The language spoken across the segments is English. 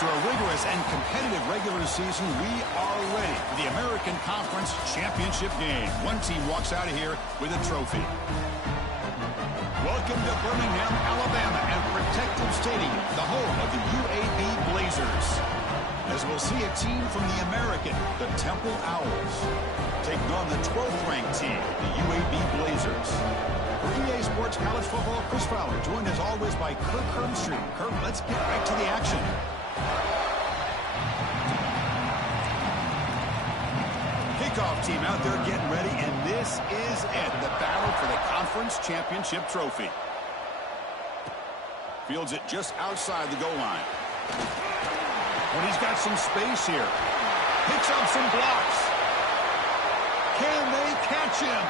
After a rigorous and competitive regular season, we are ready for the American Conference Championship game. One team walks out of here with a trophy. Welcome to Birmingham, Alabama, and Protective Stadium, the home of the UAB Blazers. As we'll see a team from the American, the Temple Owls, taking on the 12th-ranked team, the UAB Blazers. For EA Sports College Football, Chris Fowler, joined as always by Kirk Hermstreet. Kirk, let's get right to the action. Kickoff team out there getting ready, and this is it, the battle for the Conference Championship trophy. Fields it just outside the goal line. And he's got some space here. Picks up some blocks. Can they catch him?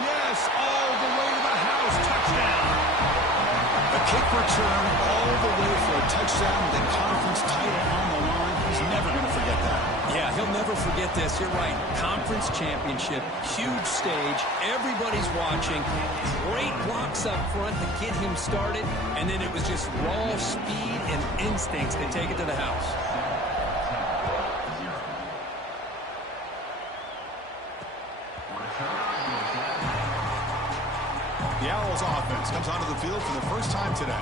Yes, all the way to the house. Touchdown. A kick return all the way for a touchdown. The conference title on the line. He's never going to forget that. Yeah, he'll never forget this. You're right. Conference championship, huge stage. Everybody's watching. Great blocks up front to get him started. And then it was just raw speed and instincts to take it to the house. The Owls offense comes onto the field for the first time today.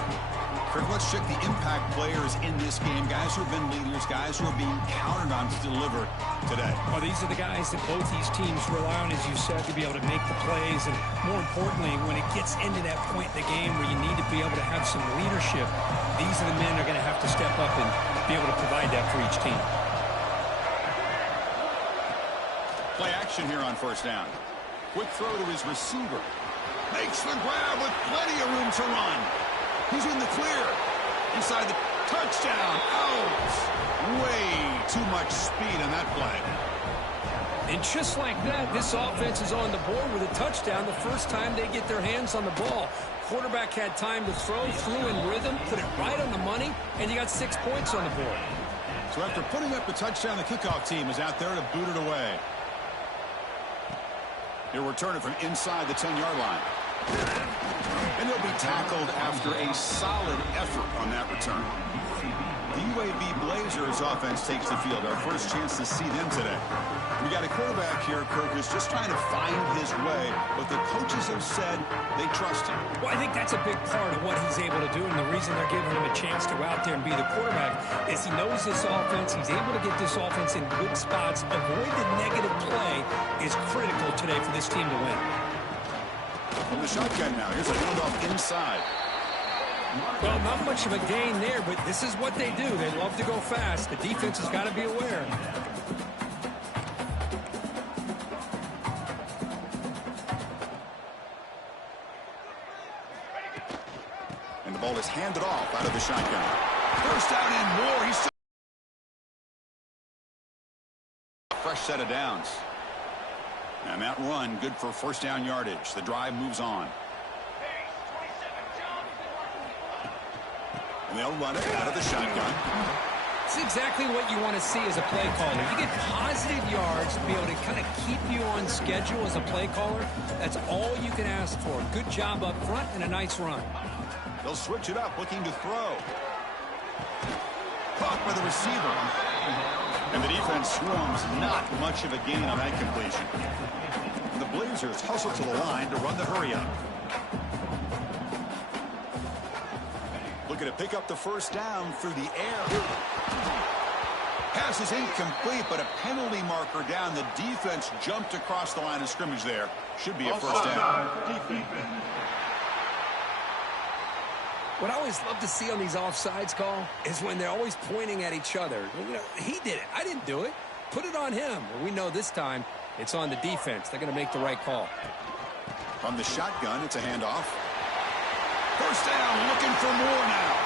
Kirk, let's check the impact players in this game. Guys who have been leaders, guys who are being counted on to deliver today. Well, these are the guys that both these teams rely on, as you said, to be able to make the plays. And more importantly, when it gets into that point in the game where you need to be able to have some leadership, these are the men that are going to have to step up and be able to provide that for each team. Play action here on first down. Quick throw to his receiver. Makes the grab with plenty of room to run. He's in the clear. Inside the touchdown. Out. Way too much speed on that play. And just like that, this offense is on the board with a touchdown the first time they get their hands on the ball. Quarterback had time to throw, flew in rhythm, put it right on the money, and you got 6 points on the board. So after putting up the touchdown, the kickoff team is out there to boot it away. He'll return it from inside the 10-yard line. And he'll be tackled after a solid effort on that return. The UAB Blazers offense takes the field. Our first chance to see them today. We got a quarterback here, Kirk, who's just trying to find his way, but the coaches have said they trust him. Well, I think that's a big part of what he's able to do, and the reason they're giving him a chance to go out there and be the quarterback is he knows this offense. He's able to get this offense in good spots. Avoid the negative play is critical today for this team to win. From the shotgun now, here's a handoff inside. Well, not much of a gain there, but this is what they do. They love to go fast. The defense has got to be aware. And the ball is handed off out of the shotgun. First down and more. He's fresh set of downs. And that run, good for first down yardage. The drive moves on. And they'll run it out of the shotgun. It's exactly what you want to see as a play caller. You get positive yards to be able to kind of keep you on schedule as a play caller. That's all you can ask for. Good job up front and a nice run. They'll switch it up, looking to throw. Caught by the receiver. And the defense swarms, not much of a gain on that completion. The Blazers hustle to the line to run the hurry up. Looking to pick up the first down through the air. Pass is incomplete, but a penalty marker down. The defense jumped across the line of scrimmage there. Should be a first down. What I always love to see on these offsides call is when they're always pointing at each other. You know, he did it. I didn't do it. Put it on him. Well, we know this time it's on the defense. They're going to make the right call. From the shotgun, it's a handoff. First down, looking for more now.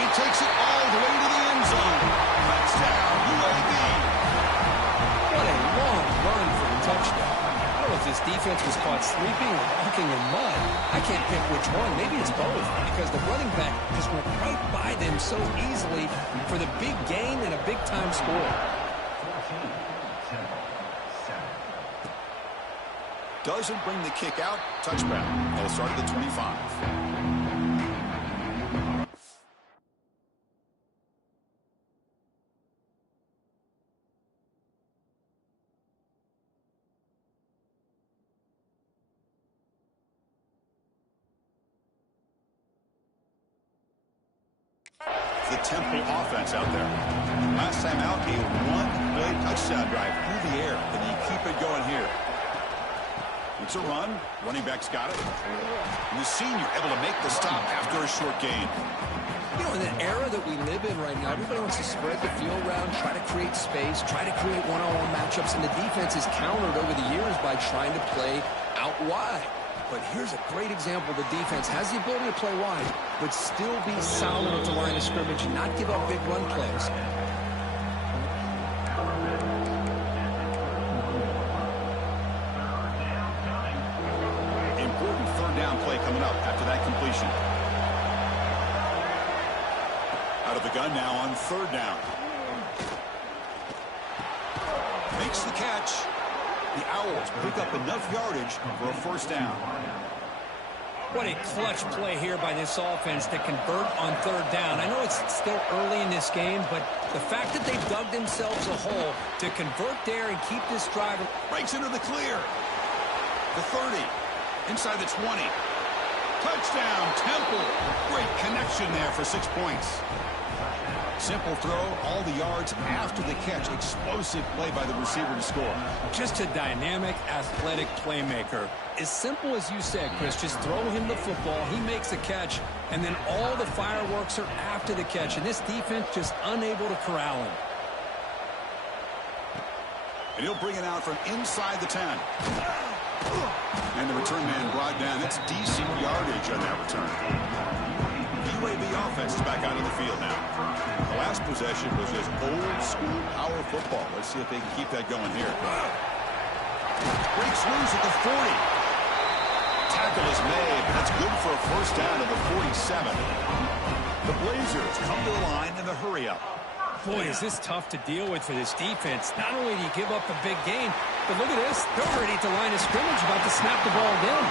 He takes it all the way to the end zone. Touchdown, UAB. What a long run for a touchdown. I don't know if this defense was caught sleeping or walking in mud. I can't pick which one. Maybe it's both, because the running back just went right by them so easily for the big gain and a big-time score. Doesn't bring the kick out. Touchback. They'll start at the 25. the Temple offense out there. Last time out, a one-play touchdown drive through the air. Can he keep it going here? It's a run. Running back's got it. And the senior able to make the stop after a short gain. You know, in the era that we live in right now, everybody wants to spread the field around, try to create space, try to create one-on-one matchups, and the defense is countered over the years by trying to play out wide. But here's a great example. The defense has the ability to play wide, but still be solid at the line of scrimmage and not give up big run plays. Important third down play coming up after that completion. Out of the gun now on third down. Makes the catch. The Owls pick up enough yardage for a first down. What a clutch play here by this offense to convert on third down. I know it's still early in this game, but the fact that they dug themselves a hole to convert there and keep this drive. Breaks into the clear. The 30. Inside the 20. Touchdown, Temple. Great connection there for 6 points. Simple throw, all the yards after the catch. Explosive play by the receiver to score. Just a dynamic, athletic playmaker. As simple as you said, Chris, just throw him the football, he makes the catch, and then all the fireworks are after the catch. And this defense just unable to corral him. And he'll bring it out from inside the 10. And the return man brought down. That's decent yardage on that return. UAB offense is back out of the field now. The last possession was just old-school power football. Let's see if they can keep that going here. Breaks loose at the 40. Tackle is made, but that's good for a first down at the 47. The Blazers come to the line in the hurry-up. Boy, is this tough to deal with for this defense. Not only do you give up a big gain, but look at this. They're already at the line of scrimmage, about to snap the ball again.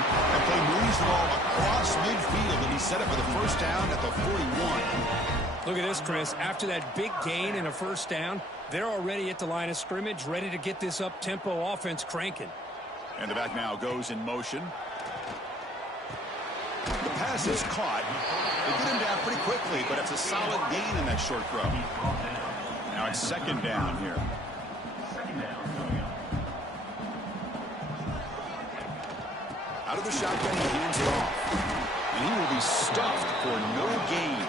That play moves the ball across midfield, and he set up for the first down at the 41. Look at this, Chris. After that big gain and a first down, they're already at the line of scrimmage, ready to get this up-tempo offense cranking. And the back now goes in motion. The pass is caught. They get him down pretty quickly, but it's a solid gain in that short throw. Now it's second down here. Out of the shotgun, he hands it off. And he will be stuffed for no gain.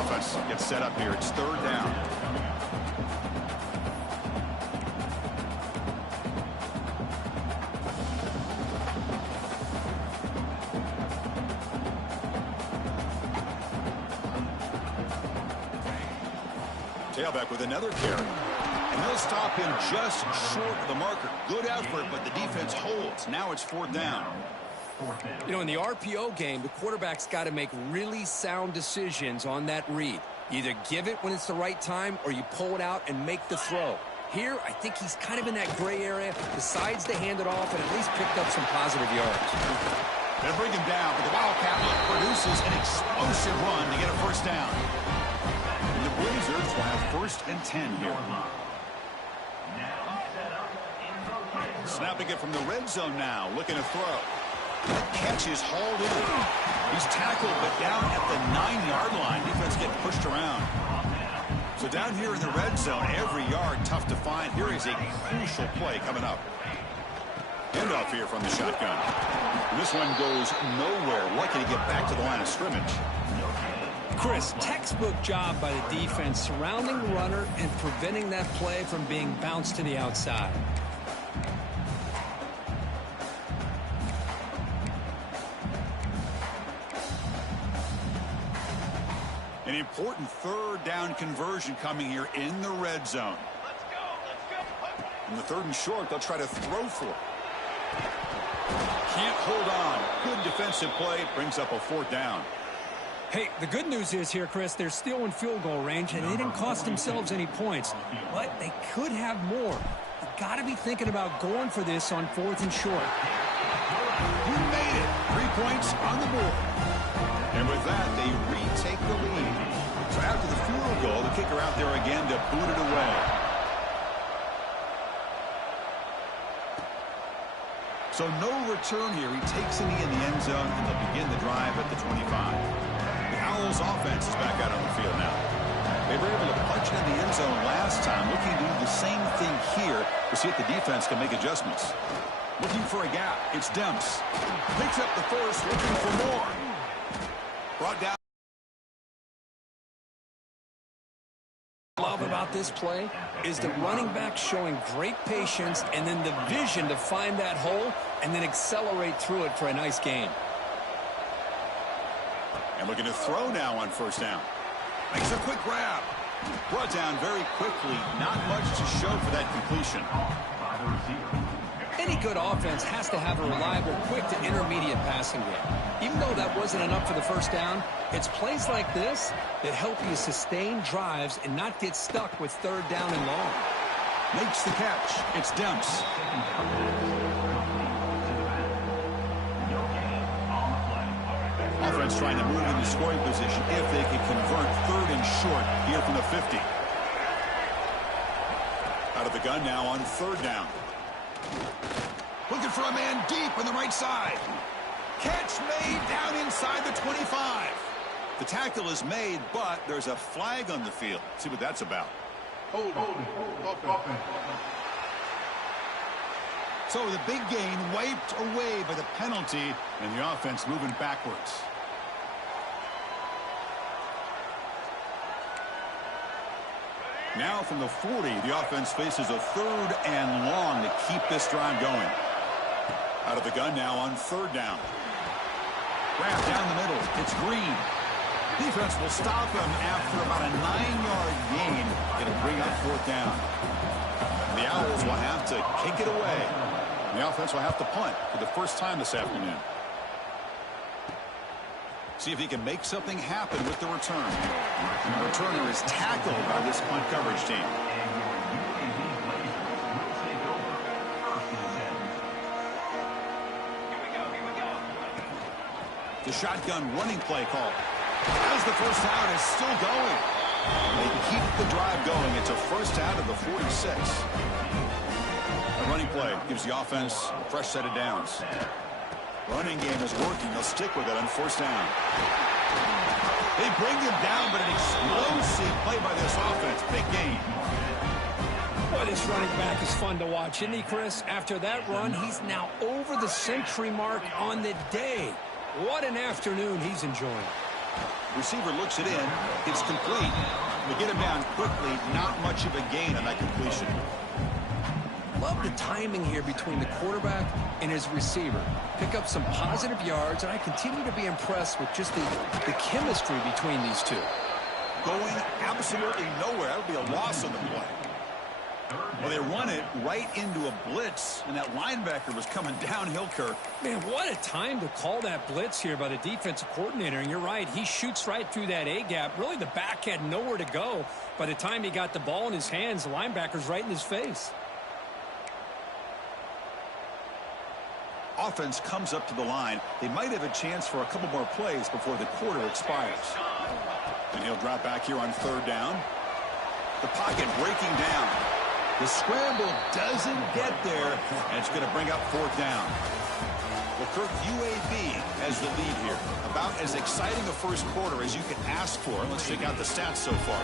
Offense gets set up here. It's third down. Tailback with another carry. And they'll stop him just short of the marker. Good effort, but the defense holds. Now it's fourth down. You know, in the RPO game, the quarterback's got to make really sound decisions on that read. You either give it when it's the right time or you pull it out and make the throw. Here, I think he's kind of in that gray area, decides to hand it off and at least picked up some positive yards. They'll bring him down, but the Wildcat produces an explosive run to get a first down. And the Blazers will have first and 10 here. Snapping it from the red zone now, looking to throw. That catch is hauled in. He's tackled, but down at the 9-yard line. Defense getting pushed around. So down here in the red zone, every yard tough to find. Here is a crucial play coming up. Handoff here from the shotgun. And this one goes nowhere. Lucky to get back to the line of scrimmage. Chris, textbook job by the defense surrounding the runner and preventing that play from being bounced to the outside. An important third down conversion coming here in the red zone. In the third and short, they'll try to throw for it. Can't hold on. Good defensive play. Brings up a fourth down. Hey, the good news is here, Chris, they're still in field goal range, and they didn't cost themselves any points. But they could have more. You got to be thinking about going for this on fourth and short. You made it. 3 points on the board. And with that, they retake the lead. So after the field goal, the kicker out there again to boot it away. So no return here. He takes it in the end zone, and they'll begin the drive at the 25. The Owls Bills offense is back out on the field now. They were able to punch it in the end zone last time. Looking to do the same thing here to see if the defense can make adjustments. Looking for a gap. It's Demps. Picks up the first, looking for more. Brought down. Love about this play is the running back showing great patience and then the vision to find that hole and then accelerate through it for a nice gain. And looking to throw now on first down. Makes a quick grab. Brought down very quickly. Not much to show for that completion. Any good offense has to have a reliable, quick to intermediate passing game. Even though that wasn't enough for the first down, it's plays like this that help you sustain drives and not get stuck with third down and long. Makes the catch. It's Demps. Offense trying to move into scoring position if they can convert third and short here from the 50. Out of the gun now on third down. Looking for a man deep on the right side. Catch made down inside the 25. The tackle is made, but there's a flag on the field. See what that's about. Hold. So the big gain wiped away by the penalty, and the offense moving backwards. Now from the 40, the offense faces a third and long to keep this drive going. Out of the gun now on third down. Grab down the middle. It's Green. Defense will stop him after about a 9-yard gain. It'll bring up fourth down. The Owls will have to kick it away. The offense will have to punt for the first time this afternoon. See if he can make something happen with the return. The returner is tackled by this punt coverage team. The shotgun running play call. As the first down is still going. They keep the drive going. It's a first down of the 46. The running play gives the offense a fresh set of downs. Running game is working. They'll stick with it on first down. They bring him down, but an explosive play by this offense. Big gain. Boy, this running back is fun to watch, isn't he, Chris? After that run, he's now over the century mark on the day. What an afternoon he's enjoying. Receiver looks it in. It's complete. They get him down quickly. Not much of a gain on that completion. Love the timing here between the quarterback and his receiver. Pick up some positive yards, and I continue to be impressed with just the chemistry between these two. Going absolutely nowhere. That would be a loss on the play. Well, they run it right into a blitz, and that linebacker was coming downhill, Kirk. Man, what a time to call that blitz here by the defensive coordinator. And you're right, he shoots right through that A-gap. Really, the back had nowhere to go. By the time he got the ball in his hands, the linebacker's right in his face. Offense comes up to the line. They might have a chance for a couple more plays before the quarter expires. And he'll drop back here on third down. The pocket breaking down. The scramble doesn't get there, and it's going to bring up fourth down. Well, Kirk, UAB has the lead here. About as exciting a first quarter as you can ask for. Let's check out the stats so far.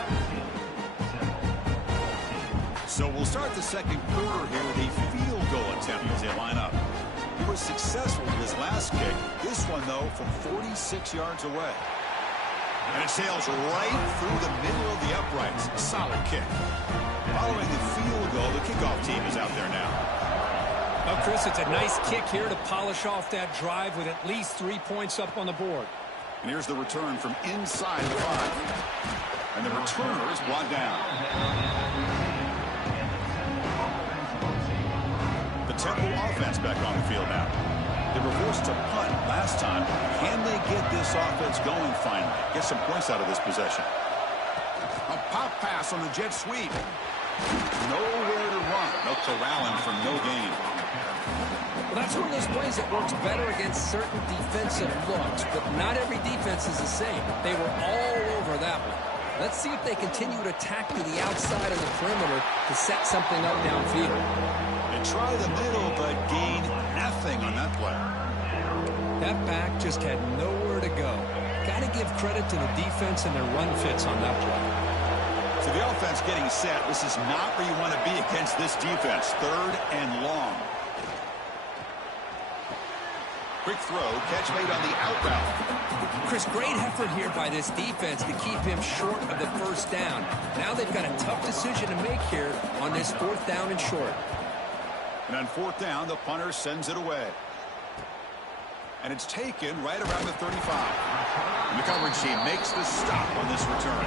So we'll start the second quarter here with a field goal attempt as they line up. He was successful with his last kick. This one, though, from 46 yards away. And it sails right through the middle of the uprights. Solid kick. Following the field goal, the kickoff team is out there now. Well, Chris, it's a nice kick here to polish off that drive with at least 3 points up on the board. And here's the return from inside the 5. And the returner is brought down. The Temple offense back on the field now. They were forced to punt last time. Can they get this offense going finally? Get some points out of this possession. A pop pass on the jet sweep. Nowhere to run. No corralling for no gain. Well, that's one of those plays that works better against certain defensive looks, but not every defense is the same. They were all over that one. Let's see if they continue to attack to the outside of the perimeter to set something up downfield. They try the middle, but gain nothing on that play. That back just had nowhere to go. Got to give credit to the defense and their run fits on that play. So the offense getting set. This is not where you want to be against this defense. 3rd and long. Quick throw, catch made on the out route. Chris, great effort here by this defense to keep him short of the first down. Now they've got a tough decision to make here on this 4th down and short. And on 4th down, the punter sends it away. And it's taken right around the 35. And the coverage team makes the stop on this return.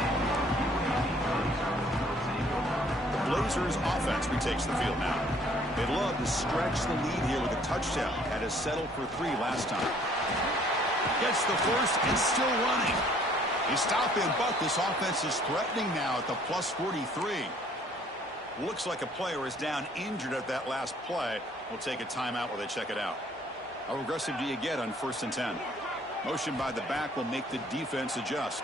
The Blazers offense retakes the field now. They'd love to stretch the lead here with a touchdown. Had us settled for 3 last time. Gets the first and still running. He stopped in, but this offense is threatening now at the plus 43. Looks like a player is down injured at that last play. We'll take a timeout while they check it out. How aggressive do you get on 1st and 10? Motion by the back will make the defense adjust.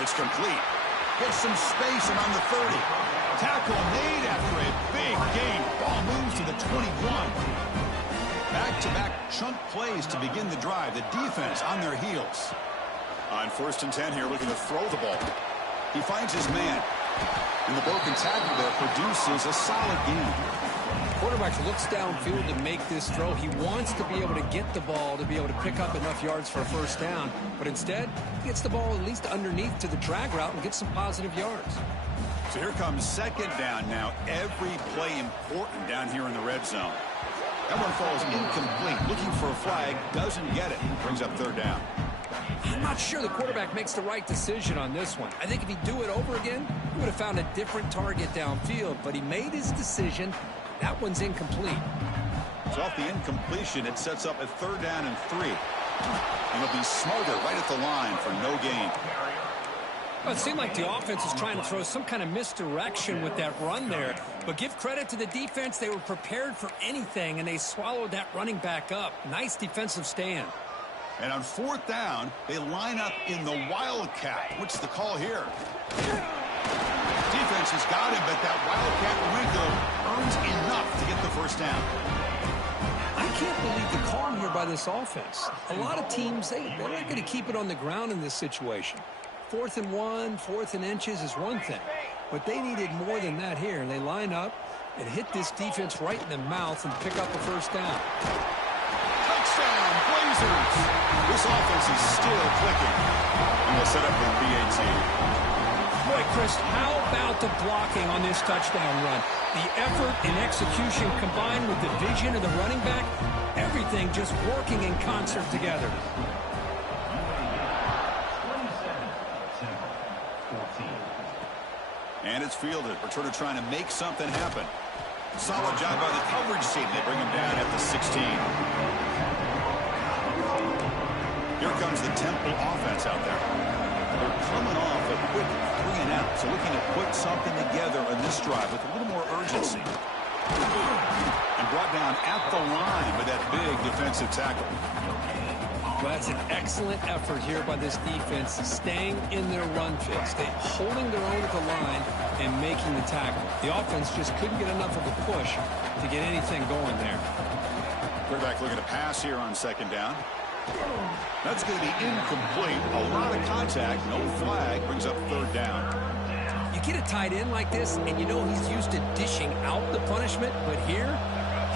It's complete. Gets some space and on the 30. Tackle made after a big gain. Ball moves to the 21. Back-to-back chunk plays to begin the drive. The defense on their heels. On 1st and 10 here, looking to throw the ball. He finds his man. And the broken tackle there produces a solid gain. Quarterback looks downfield to make this throw. He wants to be able to get the ball to be able to pick up enough yards for a 1st down. But instead, he gets the ball at least underneath to the drag route and gets some positive yards. So here comes 2nd down now. Every play important down here in the red zone. That one falls incomplete. Looking for a flag. Doesn't get it. Brings up 3rd down. I'm not sure the quarterback makes the right decision on this one. I think if he'd do it over again, he would have found a different target downfield. But he made his decision. That one's incomplete. So off the incompletion, it sets up a 3rd down and 3. And it'll be Smoger right at the line for no gain. Well, it seemed like the offense was trying to throw some kind of misdirection with that run there. But give credit to the defense. They were prepared for anything, and they swallowed that running back up. Nice defensive stand. And on 4th down, they line up in the Wildcat. What's the call here? Defense has got him, but that Wildcat wrinkle earns enough to get the 1st down. I can't believe the call here by this offense. A lot of teams, they're not going to keep it on the ground in this situation. 4th and 1, 4th and inches is one thing. But they needed more than that here. They line up and hit this defense right in the mouth and pick up a 1st down. Touchdown, Blazers! This offense is still clicking. And we'll set up with BAT. Boy, Chris, how about the blocking on this touchdown run? The effort and execution combined with the vision of the running back, everything just working in concert together. And it's fielded. Returner trying to make something happen. Solid job by the coverage team. They bring him down at the 16. Here comes the Temple offense out there. They're coming off a quick 3 and out. So looking to put something together on this drive with a little more urgency. And brought down at the line with that big defensive tackle. Well, that's an excellent effort here by this defense, staying in their run fits. They holding their own at the line and making the tackle. The offense just couldn't get enough of a push to get anything going there. Quarterback looking to pass here on 2nd down. That's going to be incomplete. A lot of contact, no flag, brings up 3rd down. You get a tight end like this, and you know he's used to dishing out the punishment, but here,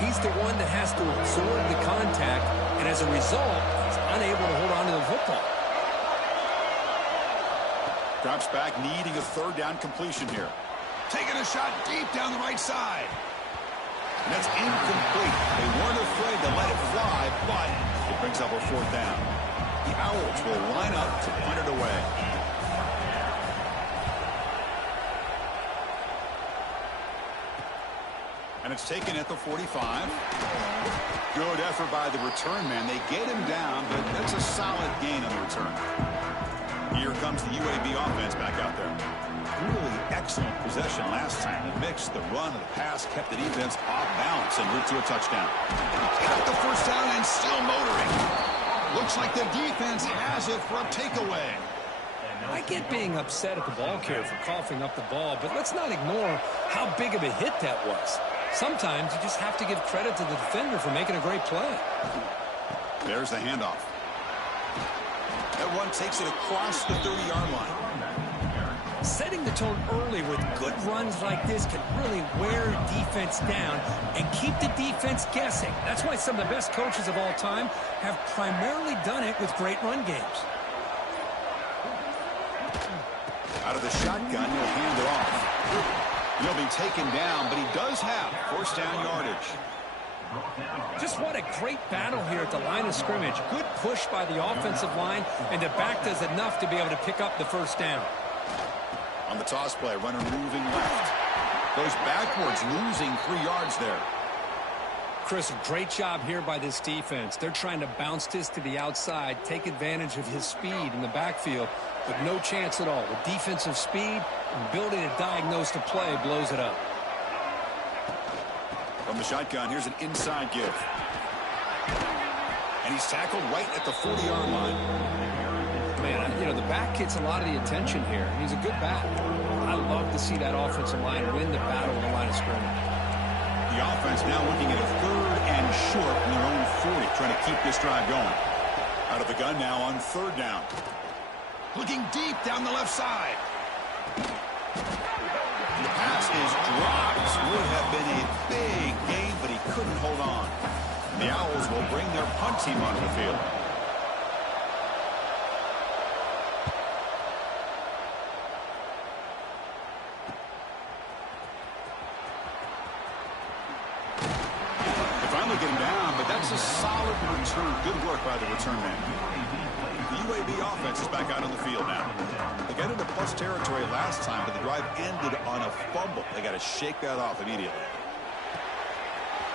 he's the one that has to absorb the contact, and as a result, he's unable to hold on to the football. Drops back, needing a 3rd down completion here. Taking a shot deep down the right side. And that's incomplete. They weren't afraid to let it fly, but it brings up a 4th down. The Owls will line up to punt it away. And it's taken at the 45. Good effort by the return man. They get him down, but that's a solid gain on the return. Here comes the UAB offense back out there. Really excellent possession last time. They mixed the run and the pass, kept the defense off balance and moved to a touchdown. Got the 1st down and still motoring. Looks like the defense has it for a takeaway. I get being upset at the ball carrier for coughing up the ball, but let's not ignore how big of a hit that was. Sometimes you just have to give credit to the defender for making a great play. There's the handoff. That one takes it across the 30-yard line. Setting the tone early with good runs like this can really wear defense down and keep the defense guessing. That's why some of the best coaches of all time have primarily done it with great run games. Out of the shotgun, he'll hand it off. He'll be taken down, but he does have first down yardage. Just what a great battle here at the line of scrimmage. Good push by the offensive line, and the back does enough to be able to pick up the first down. On the toss play, runner moving left. Goes backwards, losing 3 yards there. Chris, great job here by this defense. They're trying to bounce this to the outside, take advantage of his speed in the backfield, but no chance at all. The defensive speed and ability to diagnose the play blows it up. From the shotgun, here's an inside give. And he's tackled right at the 40-yard line. Man, you know, the back gets a lot of the attention here. He's a good back. I love to see that offensive line win the battle on the line of scrimmage. The offense now looking at a 3rd and short in their own 40, trying to keep this drive going. Out of the gun now on 3rd down. Looking deep down the left side. The pass is dropped. Would have been a big gain, but he couldn't hold on. The Owls will bring their punt team onto the field. Get him down, but that's a solid return. Good work by the return man. The UAB offense is back out on the field now. They got into plus territory last time, but the drive ended on a fumble. They got to shake that off immediately.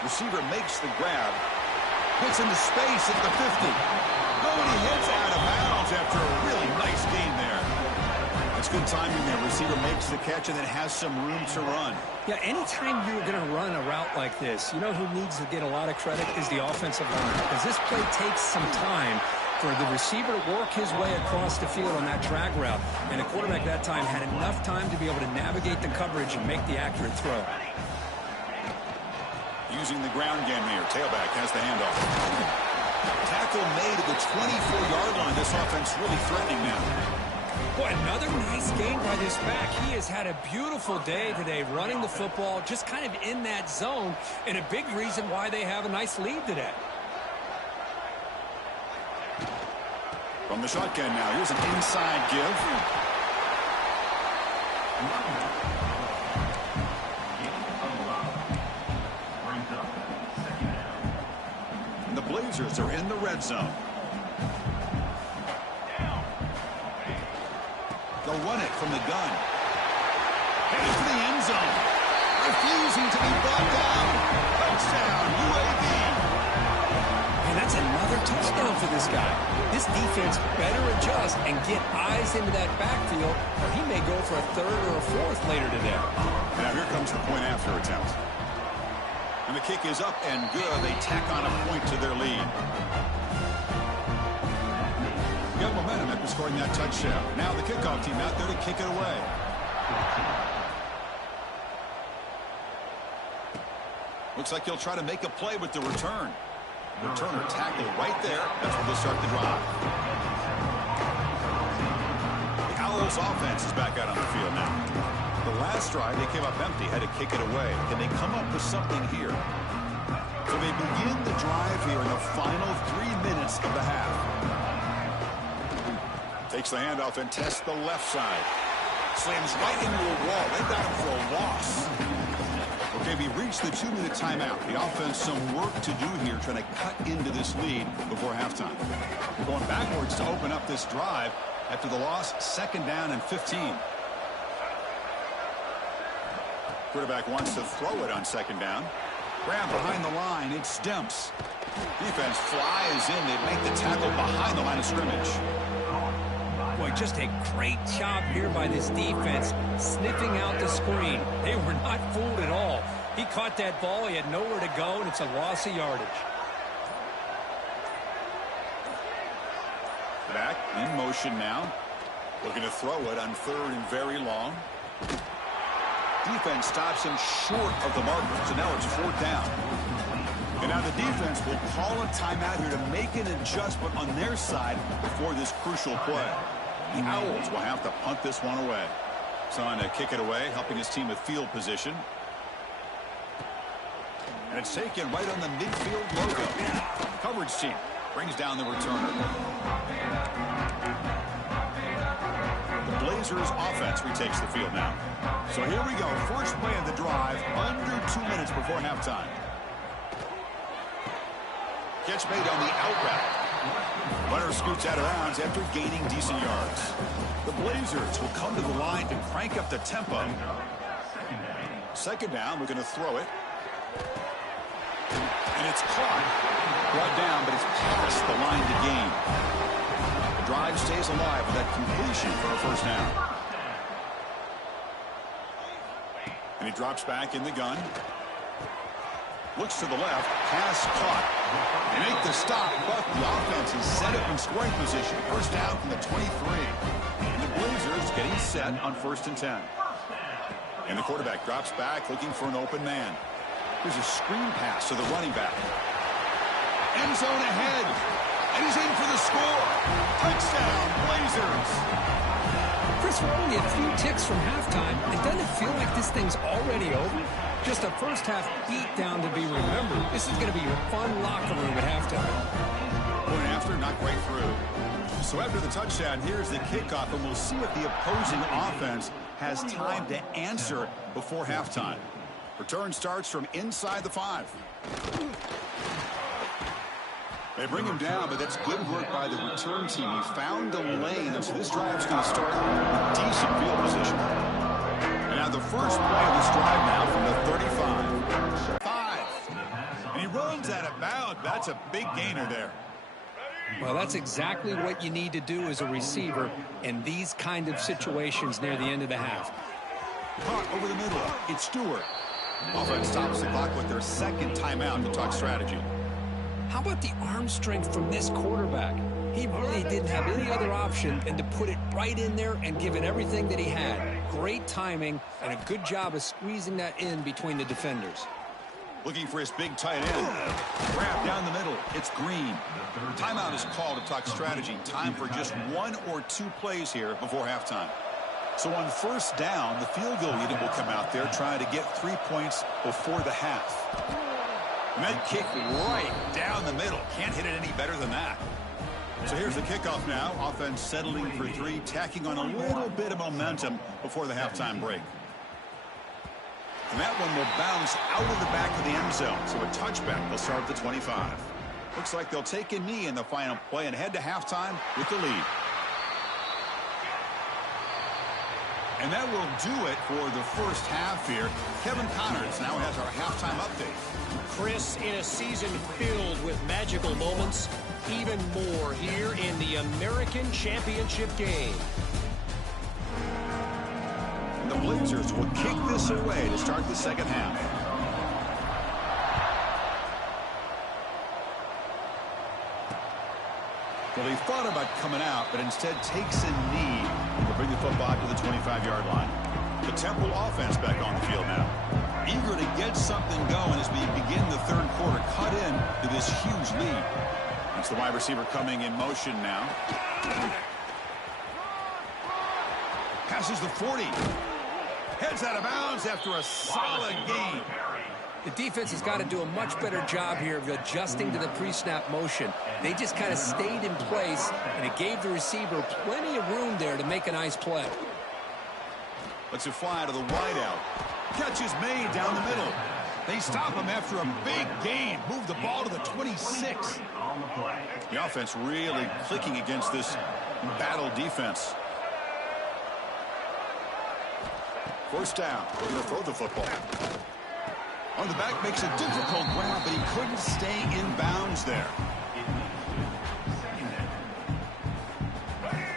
Receiver makes the grab. Gets into space at the 50. Nobody hits out of bounds after a really nice game there. It's good timing there. Receiver makes the catch and then has some room to run. Yeah, anytime you're going to run a route like this, you know who needs to get a lot of credit is the offensive line. Because this play takes some time for the receiver to work his way across the field on that drag route. And the quarterback that time had enough time to be able to navigate the coverage and make the accurate throw. Using the ground game here. Tailback has the handoff. Tackle made at the 24-yard line. This offense really threatening now. Boy, another nice game by this back. He has had a beautiful day today running the football, just kind of in that zone, and a big reason why they have a nice lead today. From the shotgun now, here's an inside give. And the Blazers are in the red zone. They'll run it from the gun. Headed to the end zone. Refusing to be brought down. Touchdown, UAB. And that's another touchdown for this guy. This defense better adjust and get eyes into that backfield, or he may go for a 3rd or a 4th later today. Now here comes the point after attempt. And the kick is up and good. They tack on a point to their lead. Got momentum after scoring that touchdown. Now the kickoff team out there to kick it away. Looks like he'll try to make a play with the return. Returner tackled right there. That's where they'll start the drive. The Owls offense is back out on the field now. The last drive, they came up empty, had to kick it away. Can they come up with something here? So they begin the drive here in the final 3 minutes of the half. Takes the handoff and tests the left side. Slams right into a wall. They got him for a loss. Okay, we reached the 2-minute timeout. The offense some work to do here, trying to cut into this lead before halftime. We're going backwards to open up this drive after the loss, 2nd down and 15. Quarterback wants to throw it on 2nd down. Grab behind the line. It stumps. Defense flies in. They make the tackle behind the line of scrimmage. Boy, just a great job here by this defense, sniffing out the screen. They were not fooled at all. He caught that ball. He had nowhere to go, and it's a loss of yardage. Back in motion now. Looking to throw it on 3rd and very long. Defense stops him short of the marker, so now it's 4th down. And now the defense will call a timeout here to make an adjustment on their side before this crucial play. The Owls will have to punt this one away. Son to kick it away, helping his team with field position. And it's taken right on the midfield logo. Coverage team brings down the returner. The Blazers offense retakes the field now. So here we go. First play of the drive, under 2 minutes before halftime. Catch made on the out route. Runner scoots out of bounds after gaining decent yards. The Blazers will come to the line to crank up the tempo. Second down, we're going to throw it. And it's caught. Brought down, but it's past the line to gain. The drive stays alive with that completion for a first down. And he drops back in the gun. Looks to the left. Pass caught. They make the stop, but the offense is set up in scoring position. First down from the 23. And the Blazers getting set on 1st and 10. And the quarterback drops back looking for an open man. Here's a screen pass to the running back. End zone ahead. And he's in for the score. Touchdown, Blazers. Chris, we're only a few ticks from halftime. And doesn't it feel like this thing's already over? Just a first-half beatdown to be remembered. This is going to be your fun locker room at halftime. Point after, not quite through. So after the touchdown, here's the kickoff, and we'll see if the opposing offense has time to answer before halftime. Return starts from inside the 5. They bring him down, but that's good work by the return team. He found the lane, and so this drive's going to start with decent field position. And now the first play of this drive now from the 35. 5. And he runs out of bounds. That's a big gainer there. Well, that's exactly what you need to do as a receiver in these kind of situations near the end of the half. Caught over the middle. It's Stewart. Offense stops the clock with their second timeout to talk strategy. How about the arm strength from this quarterback? He really didn't have any other option than to put it right in there and give it everything that he had. Great timing and a good job of squeezing that in between the defenders. Looking for his big tight end. Grab down the middle. It's Green. Timeout is called to talk strategy. Time for just 1 or 2 plays here before halftime. So on first down, the field goal unit will come out there trying to get 3 points before the half. And that kick right down the middle. Can't hit it any better than that. So here's the kickoff now. Offense settling for 3, tacking on a little bit of momentum before the halftime break. And that one will bounce out of the back of the end zone. So a touchback. They'll start at the 25. Looks like they'll take a knee in the final play and head to halftime with the lead. And that will do it for the first half here. Kevin Connors now has our halftime update. Chris, in a season filled with magical moments, even more here in the American Championship game. And the Blazers will kick this away to start the second half. Well, he thought about coming out, but instead takes a knee to bring the football to the 25-yard line. The Temple offense back on the field now. Eager to get something going as we begin the third quarter. Cut in to this huge lead. It's the wide receiver coming in motion now. Passes the 40. Heads out of bounds after a solid gain. The defense has got to do a much better job here of adjusting to the pre-snap motion. They just kind of stayed in place, and it gave the receiver plenty of room there to make a nice play. Lets it fly to the wideout. Catch is made down the middle. They stop him after a big gain. Move the ball to the 26. The offense really clicking against this battle defense. First down. We're going to throw the football. On the back makes a difficult grab, but he couldn't stay in bounds there.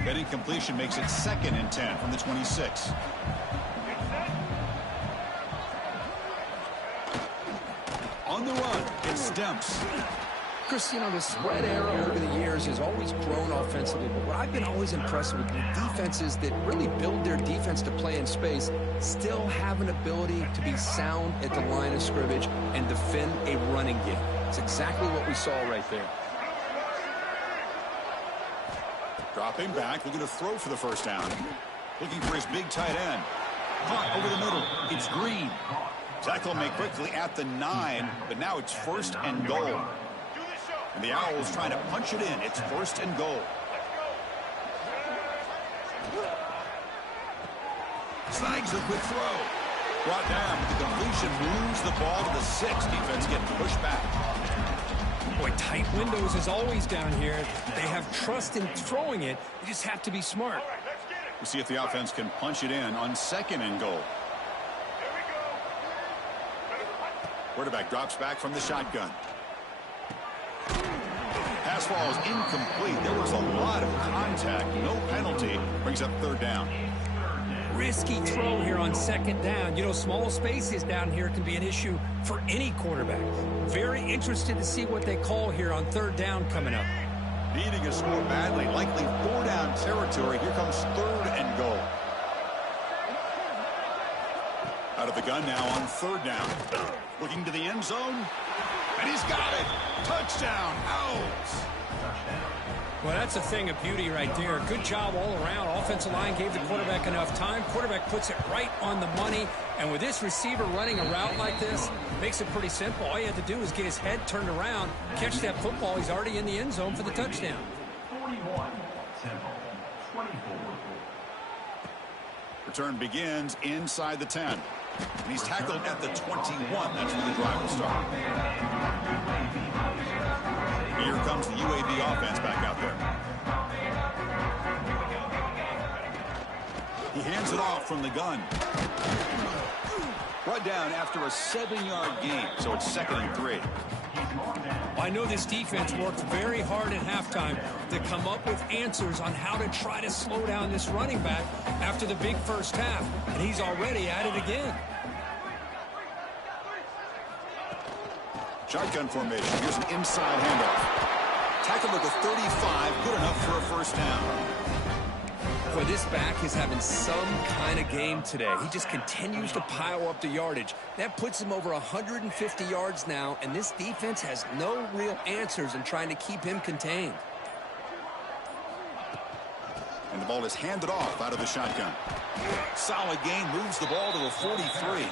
That incompletion makes it 2nd and 10 from the 26. On the run, it's Stemps. Chris, you know, the spread era over the years has always grown offensively, but what I've been always impressed with defenses that really build their defense to play in space still have an ability to be sound at the line of scrimmage and defend a running game. It's exactly what we saw right there. Dropping back, looking to throw for the first down. Looking for his big tight end. Caught over the middle. It's Green. Tackle made quickly at the 9, but now it's 1st and goal. And the Owls trying to punch it in. It's 1st and goal. Snags a quick throw. Brought down with the completion. Moves the ball to the 6. Defense getting pushed back. Boy, tight windows is always down here. They have trust in throwing it. They just have to be smart. We'll see if the offense can punch it in on 2nd and goal. Quarterback drops back from the shotgun. Pass ball is incomplete. There was a lot of contact. No penalty. Brings up 3rd down. Risky throw here on 2nd down. You know, small spaces down here can be an issue for any quarterback. Very interested to see what they call here on 3rd down coming up. Needing a score badly. Likely 4-down territory. Here comes 3rd and goal. Out of the gun now on 3rd down. Looking to the end zone. And he's got it. Touchdown, Owls. Well, that's a thing of beauty right there. Good job all around. Offensive line gave the quarterback enough time. Quarterback puts it right on the money. And with this receiver running a route like this, makes it pretty simple. All you have to do is get his head turned around, catch that football. He's already in the end zone for the touchdown. Return begins inside the 10. And he's tackled at the 21. That's where the drive will start. Here comes the UAB offense back out there. He hands it off from the gun. Brought down after a 7-yard gain, so it's 2nd and 3. I know this defense worked very hard at halftime to come up with answers on how to try to slow down this running back after the big first half, and he's already at it again. Shotgun formation. Here's an inside handoff. Tackled at the 35. Good enough for a 1st down. Boy, this back is having some kind of game today. He just continues to pile up the yardage. That puts him over 150 yards now, and this defense has no real answers in trying to keep him contained. And the ball is handed off out of the shotgun. Solid gain, moves the ball to the 43.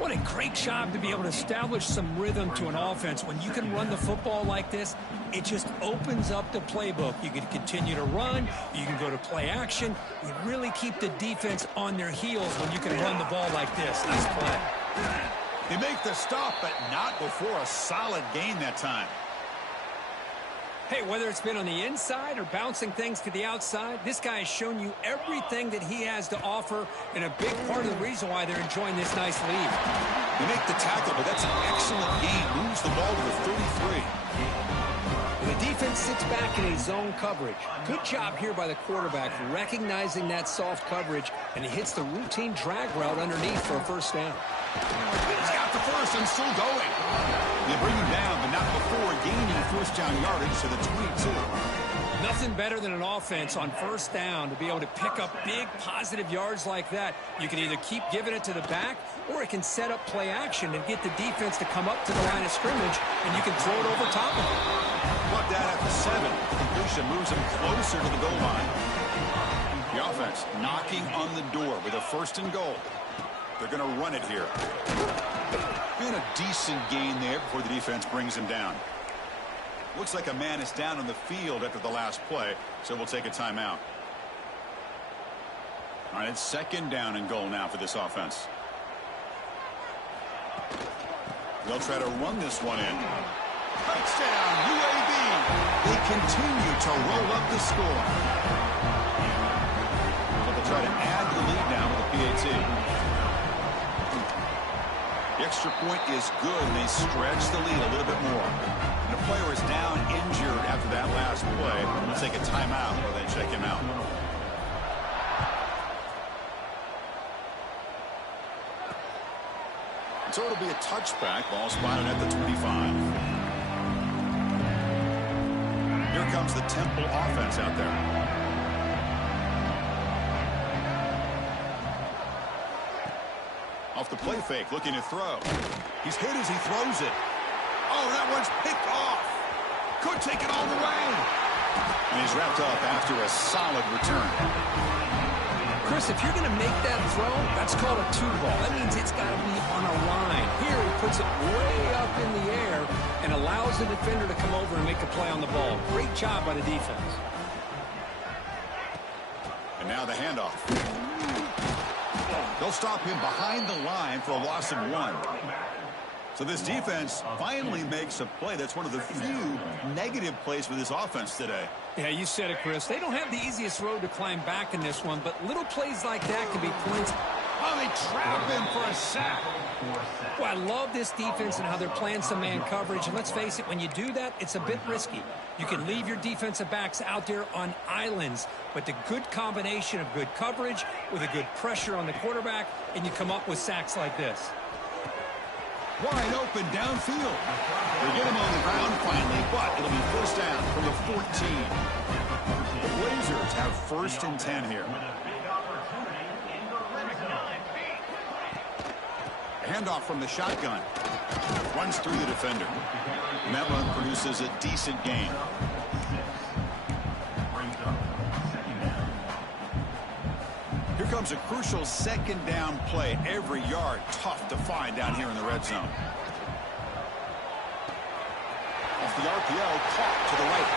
What a great job to be able to establish some rhythm to an offense. When you can run the football like this, it just opens up the playbook. You can continue to run. You can go to play action. You really keep the defense on their heels when you can run the ball like this. Nice play. They make the stop, but not before a solid gain that time. Hey, whether it's been on the inside or bouncing things to the outside, this guy has shown you everything that he has to offer, and a big part of the reason why they're enjoying this nice lead. They make the tackle, but that's an excellent gain. Moves the ball to the 33. The defense sits back in a zone coverage. Good job here by the quarterback recognizing that soft coverage, and he hits the routine drag route underneath for a 1st down. He's got the 1st and still going. They bring him down, but not before gaining 1st down yardage to the 22. Nothing better than an offense on 1st down to be able to pick up big positive yards like that. You can either keep giving it to the back, or it can set up play action and get the defense to come up to the line of scrimmage, and you can throw it over top of it. Brought down at the 7. The completion moves him closer to the goal line. The offense knocking on the door with a 1st and goal. They're going to run it here. Been a decent gain there before the defense brings him down. Looks like a man is down on the field after the last play, so we'll take a timeout. All right, it's 2nd down and goal now for this offense. They'll try to run this one in. Touchdown, UAB! They continue to roll up the score. So they'll try to add to the lead now with a PAT. The extra point is good, and they stretch the lead a little bit more. And the player is down injured after that last play. We'll take a timeout while they check him out. And so it'll be a touchback. Ball spotted at the 25. Here comes the Temple offense out there. Off the play fake, looking to throw. He's hit as he throws it. Oh, that one's picked off. Could take it all the way. And he's wrapped up after a solid return. Chris, if you're going to make that throw, that's called a two ball. That means it's got to be on a line. Here he puts it way up in the air and allows the defender to come over and make a play on the ball. Great job by the defense. And now the handoff. They'll stop him behind the line for a loss of 1. So this defense finally makes a play. That's one of the few negative plays for this offense today. Yeah, you said it, Chris. They don't have the easiest road to climb back in this one, but little plays like that can be points. Oh, they trap him for a sack. Well, I love this defense and how they're playing some man coverage. And let's face it, when you do that, it's a bit risky. You can leave your defensive backs out there on islands, but the good combination of good coverage with a good pressure on the quarterback, and you come up with sacks like this. Wide open downfield. They get him on the ground finally, but it'll be first down from the 14. The Blazers have first and 10 here. Handoff from the shotgun. Runs through the defender. And that run produces a decent gain. Here comes a crucial second down play. Every yard tough to find down here in the red zone. Off the RPO, caught to the right.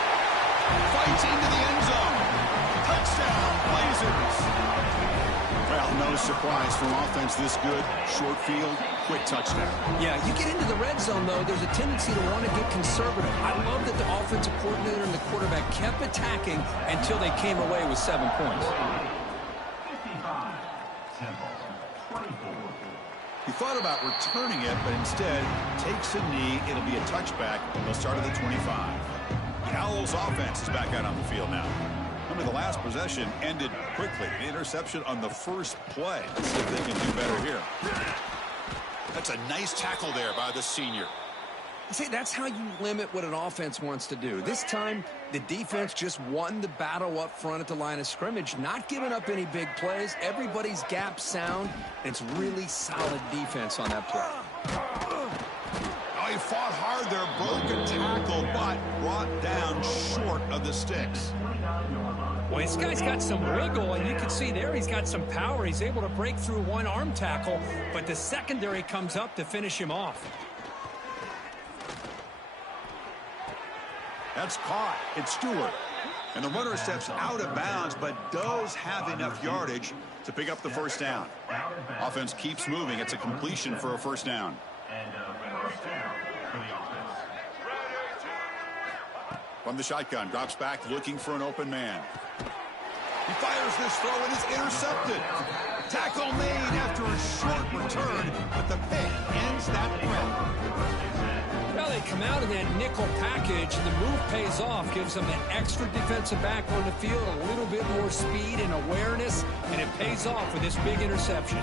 Fights into the end zone. Touchdown, Blazers. Well, no surprise from offense this good. Short field, quick touchdown. Yeah, you get into the red zone, though, there's a tendency to want to get conservative. I love that the offensive coordinator and the quarterback kept attacking until they came away with 7 points. He thought about returning it, but instead takes a knee. It'll be a touchback. They'll start at the 25. The Owls offense is back out on the field now. Remember, the last possession ended quickly. The interception on the first play. Let's see if they can do better here. That's a nice tackle there by the senior. See, that's how you limit what an offense wants to do. This time, the defense just won the battle up front at the line of scrimmage, not giving up any big plays. Everybody's gap sound. It's really solid defense on that play. Oh, he fought hard there, broke a tackle, but brought down short of the sticks. Well, this guy's got some wiggle, and you can see there he's got some power. He's able to break through one arm tackle, but the secondary comes up to finish him off. That's caught. It's Stewart. And the runner steps out of bounds, but does have enough yardage to pick up the first down. Offense keeps moving. It's a completion for a first down. From the shotgun, drops back looking for an open man. He fires this throw and is intercepted. Tackle made after a short return, but the pick ends that threat. Well, they come out of that nickel package, and the move pays off, gives them an extra defensive back on the field, a little bit more speed and awareness, and it pays off with this big interception.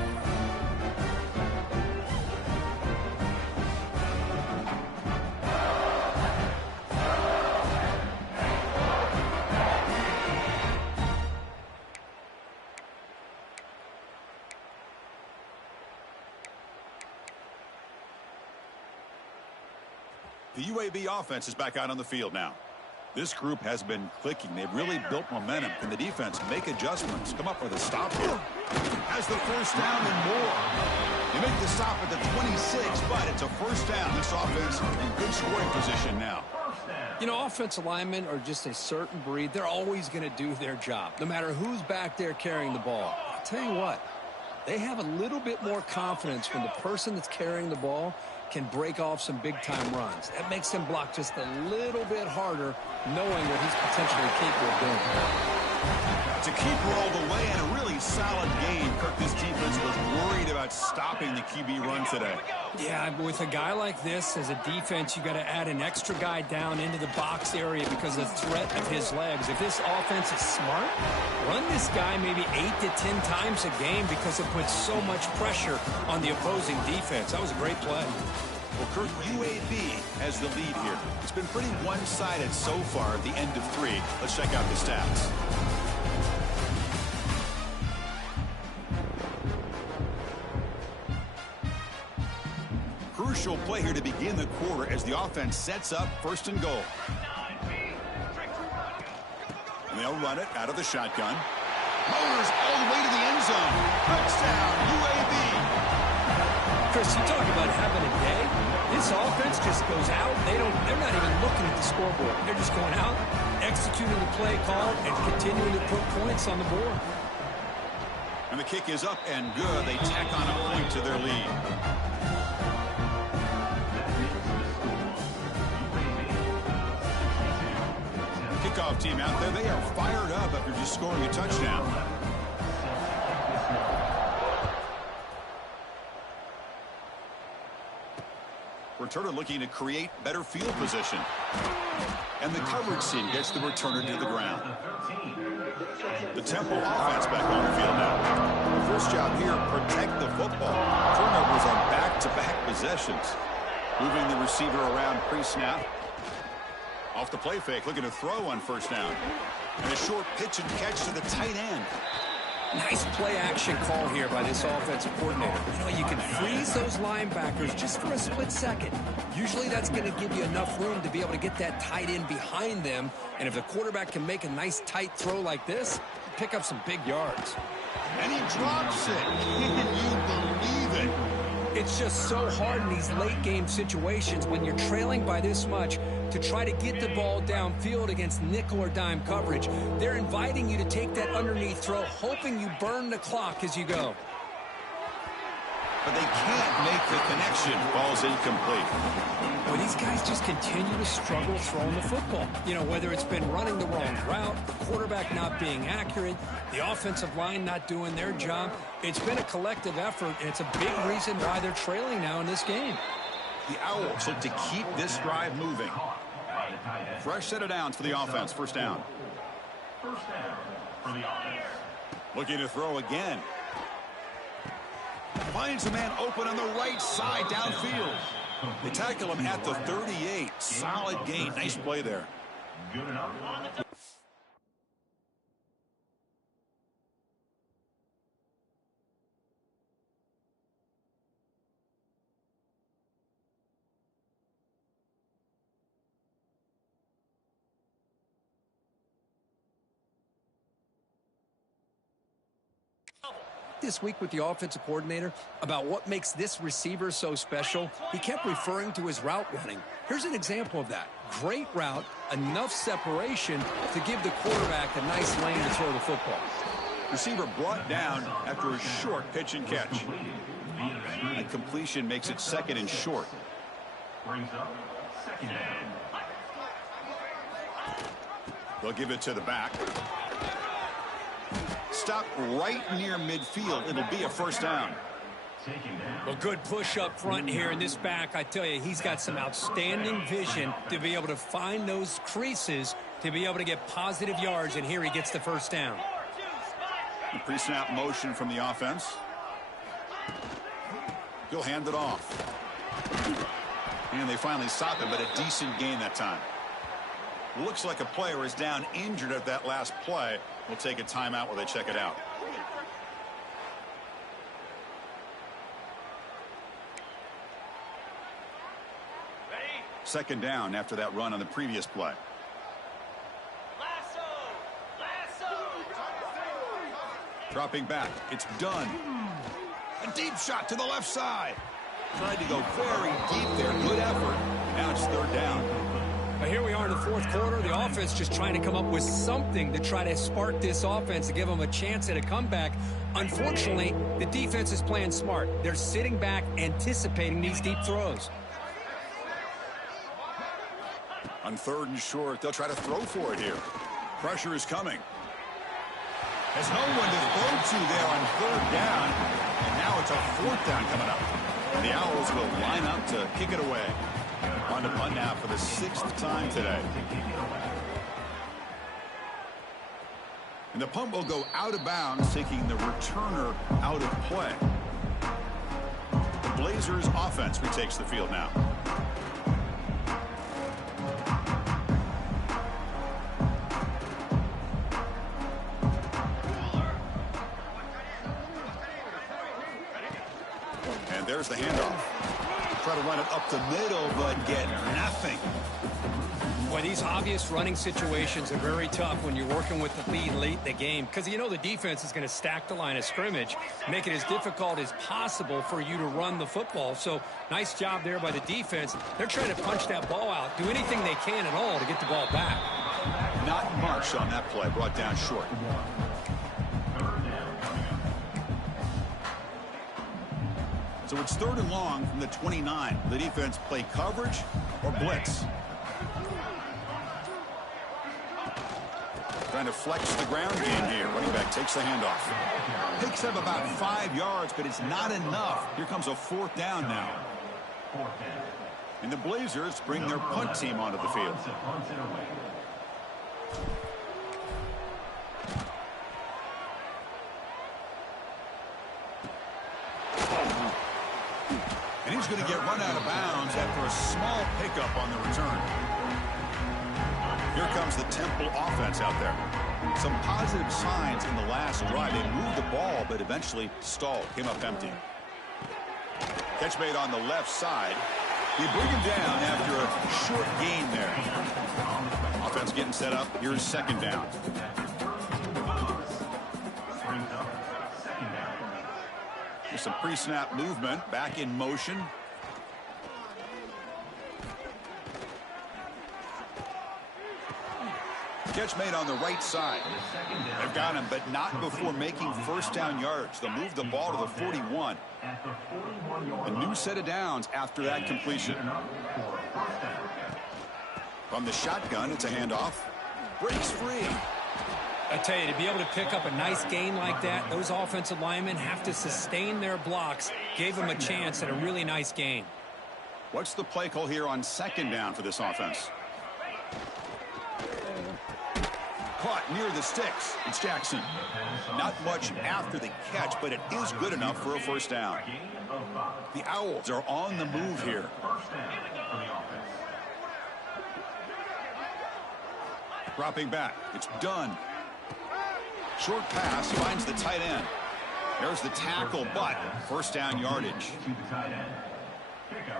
The UAB offense is back out on the field now. This group has been clicking. They've really built momentum. Can the defense make adjustments? Come up with a stop here. Has the first down and more. They make the stop at the 26, but it's a first down. This offense in good scoring position now. You know, offensive linemen are just a certain breed. They're always going to do their job, no matter who's back there carrying the ball. I'll tell you what, they have a little bit more confidence when the person that's carrying the ball can break off some big-time runs. That makes him block just a little bit harder, knowing what he's potentially capable of doing. To keep her all the way and a really solid game. Kirk, this defense was worried about stopping the QB run today. Yeah, with a guy like this, as a defense, you got to add an extra guy down into the box area because of the threat of his legs. If this offense is smart, run this guy maybe 8 to 10 times a game because it puts so much pressure on the opposing defense. That was a great play. Well, Kirk, UAB has the lead here. It's been pretty one-sided so far at the end of 3. Let's check out the stats. crucial play here to begin the quarter as the offense sets up 1st and goal. And they'll run it out of the shotgun. Motors all the way to the end zone. Touchdown, UAB. Chris, you talk about having a day. This offense just goes out. They're not even looking at the scoreboard. They're just going out, executing the play call, and continuing to put points on the board. And the kick is up and good. They tack on a point to their lead. Kickoff team out there. They are fired up after just scoring a touchdown. Returner looking to create better field position. And the coverage team gets the returner to the ground. The Temple offense back on the field now. The first job here, protect the football. Turnovers on back-to-back possessions. Moving the receiver around pre-snap. Off the play fake, looking to throw on 1st down. And a short pitch and catch to the tight end. Nice play action call here by this offensive coordinator. You can freeze those linebackers just for a split second. Usually that's going to give you enough room to be able to get that tight end behind them. And if the quarterback can make a nice tight throw like this, pick up some big yards. And he drops it. Can you believe it? It's just so hard in these late game situations when you're trailing by this much to try to get the ball downfield against nickel or dime coverage. They're inviting you to take that underneath throw, hoping you burn the clock as you go. But they can't make the connection. Ball's incomplete. Well, these guys just continue to struggle throwing the football. Whether it's been running the wrong route, the quarterback not being accurate, the offensive line not doing their job. It's been a collective effort, and it's a big reason why they're trailing now in this game. The Owls look to keep this drive moving. Fresh set of downs for the offense. 1st down. Looking to throw again. Finds a man open on the right side downfield. They tackle him at the 38. Solid gain. Nice play there. Good enough. This week with the offensive coordinator about what makes this receiver so special. He kept referring to his route running. Here's an example of that. Great route, enough separation to give the quarterback a nice lane to throw the football. Receiver brought down after a short pitch and catch. And completion makes it 2nd and short. They'll give it to the back. Stop right near midfield. It'll be a 1st down. Well, good push up front here in this back. I tell you, he's got some outstanding vision to be able to find those creases to be able to get positive yards, and here he gets the 1st down. The pre-snap motion from the offense. He'll hand it off. And they finally stop him, but a decent gain that time. Looks like a player is down injured at that last play. We'll take a timeout while they check it out. Second down after that run on the previous play. Dropping back. It's done. A deep shot to the left side. Tried to go very deep there. Good effort. Now it's 3rd down. But here we are in the 4th quarter. The offense just trying to come up with something to try to spark this offense to give them a chance at a comeback. Unfortunately, the defense is playing smart. They're sitting back, anticipating these deep throws. On 3rd and short, they'll try to throw for it here. Pressure is coming. There's no one to throw to there on 3rd down. And now it's a 4th down coming up. The Owls will line up to kick it away. On to punt now for the 6th time today. And the punt will go out of bounds, taking the returner out of play. The Blazers offense retakes the field now. And there's the handoff. Try to run it up the middle, but get nothing. Boy, these obvious running situations are very tough when you're working with the lead late in the game, because you know the defense is going to stack the line of scrimmage, make it as difficult as possible for you to run the football. So nice job there by the defense. They're trying to punch that ball out, do anything they can at all to get the ball back. Not much on that play, brought down short. So it's 3rd and long from the 29. The defense play coverage or blitz. Trying to flex the ground game here. Running back takes the handoff. Picks up about 5 yards, but it's not enough. Here comes a 4th down now. And the Blazers bring their punt team onto the field. And he's going to get run out of bounds after a small pickup on the return. Here comes the Temple offense out there. Some positive signs in the last drive. They moved the ball, but eventually stalled. Came up empty. Catch made on the left side. You bring him down after a short gain there. Offense getting set up. Here's 2nd down. There's some pre-snap movement. Back in motion. Catch made on the right side. They've got him, but not before making 1st down yards. They'll move the ball to the 41. A new set of downs after that completion. From the shotgun, it's a handoff. Breaks free. I tell you, to be able to pick up a nice gain like that, those offensive linemen have to sustain their blocks. Gave them a chance at a really nice gain. What's the play call here on 2nd down for this offense? Caught near the sticks. It's Jackson. Not much after the catch, but it is good enough for a 1st down. The Owls are on the move here. Dropping back. It's done. Short pass finds the tight end. There's the tackle, but 1st down yardage.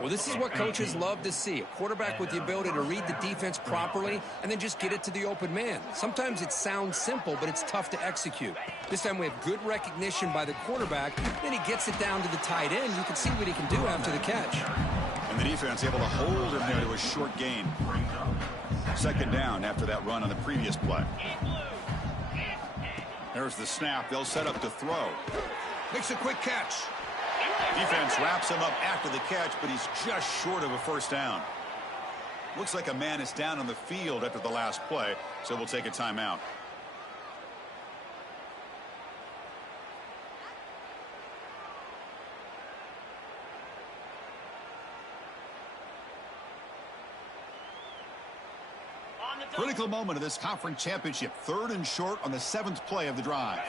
Well, this is what coaches love to see. A quarterback with the ability to read the defense properly and then just get it to the open man. Sometimes it sounds simple, but it's tough to execute. This time we have good recognition by the quarterback. Then he gets it down to the tight end. You can see what he can do after the catch. And the defense able to hold him there to a short gain. 2nd down after that run on the previous play. There's the snap. They'll set up to throw. Makes a quick catch. Defense wraps him up after the catch, but he's just short of a 1st down. Looks like a man is down on the field after the last play, so we'll take a timeout. Critical moment of this conference championship. 3rd and short on the 7th play of the drive.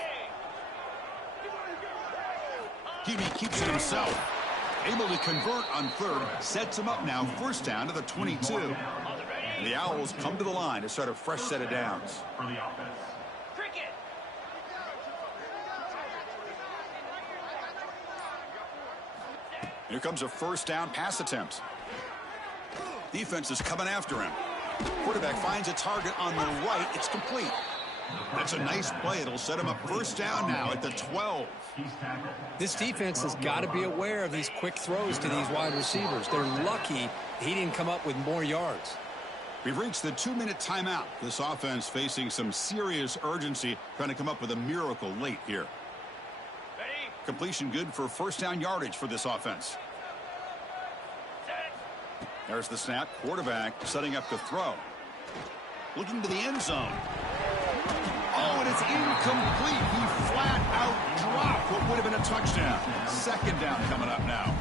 Hebe keeps it himself. Able to convert on 3rd. Sets him up now. 1st down to the 22. And the Owls come to the line to start a fresh set of downs. Here comes a 1st down pass attempt. Defense is coming after him. Quarterback finds a target on the right. It's complete. That's a nice play. It'll set him up 1st down now at the 12. This defense has got to be aware of these quick throws to these wide receivers. They're lucky he didn't come up with more yards. We've reached the 2-minute timeout. This offense facing some serious urgency, trying to come up with a miracle late here. Completion good for 1st down yardage for this offense. There's the snap. Quarterback setting up to throw. Looking to the end zone. Oh, and it's incomplete. He flat out dropped what would have been a touchdown. 2nd down coming up now.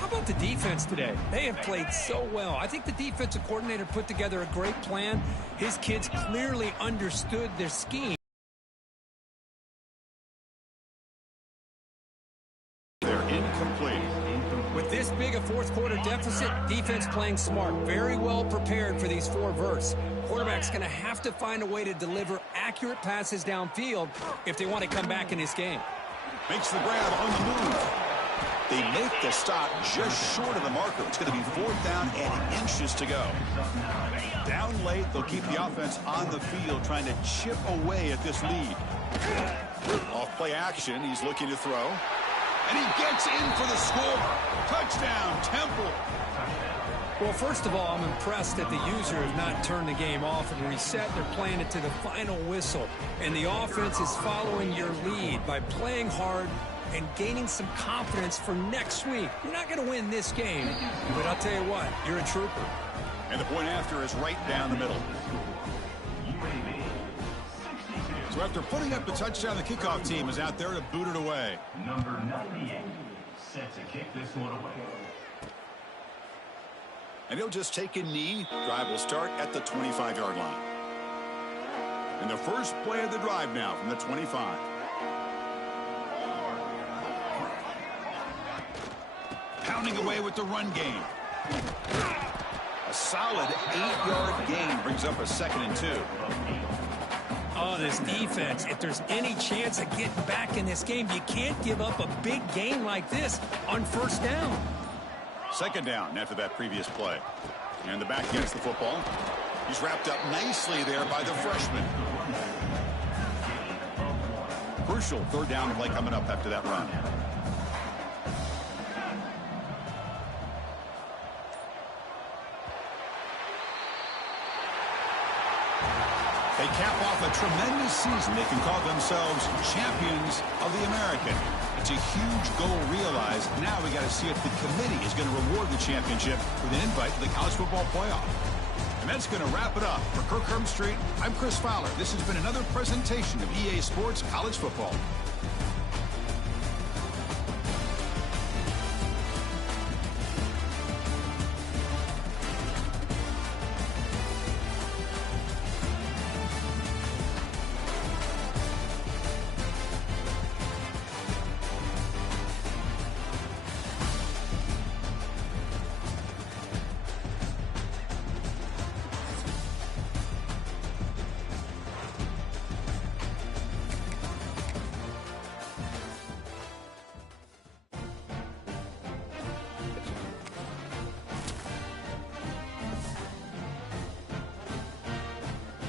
How about the defense today? They have played so well. I think the defensive coordinator put together a great plan. His kids clearly understood their scheme. They're incomplete. With this big a 4th quarter deficit, defense playing smart, very well prepared for these 4 verts. Quarterback's going to have to find a way to deliver accurate passes downfield if they want to come back in this game. Makes the grab on the move. They make the stop just short of the marker. It's going to be 4th down and inches to go. Down late, they'll keep the offense on the field trying to chip away at this lead. Off play action, he's looking to throw. And he gets in for the score. Touchdown, Temple. Well, first of all, I'm impressed that the user has not turned the game off and reset. They're playing it to the final whistle. And the offense is following your lead by playing hard and gaining some confidence for next week. You're not going to win this game, but I'll tell you what, you're a trooper. And the point after is right down the middle. So after putting up the touchdown, the kickoff team is out there to boot it away. Number 98 set to kick this one away. And he'll just take a knee. Drive will start at the 25-yard line. And the first play of the drive now from the 25. Pounding away with the run game. A solid 8-yard gain brings up a 2nd and 2. Oh, this defense, if there's any chance of getting back in this game, you can't give up a big gain like this on 1st down. 2nd down after that previous play. And the back gets the football. He's wrapped up nicely there by the freshman. Crucial 3rd down play coming up after that run. They cap off a tremendous season. They can call themselves champions of the American. It's a huge goal realized. Now we got to see if the committee is going to reward the championship with an invite to the college football playoff. And that's going to wrap it up. For Kirk Herbstreit, I'm Chris Fowler. This has been another presentation of EA Sports College Football.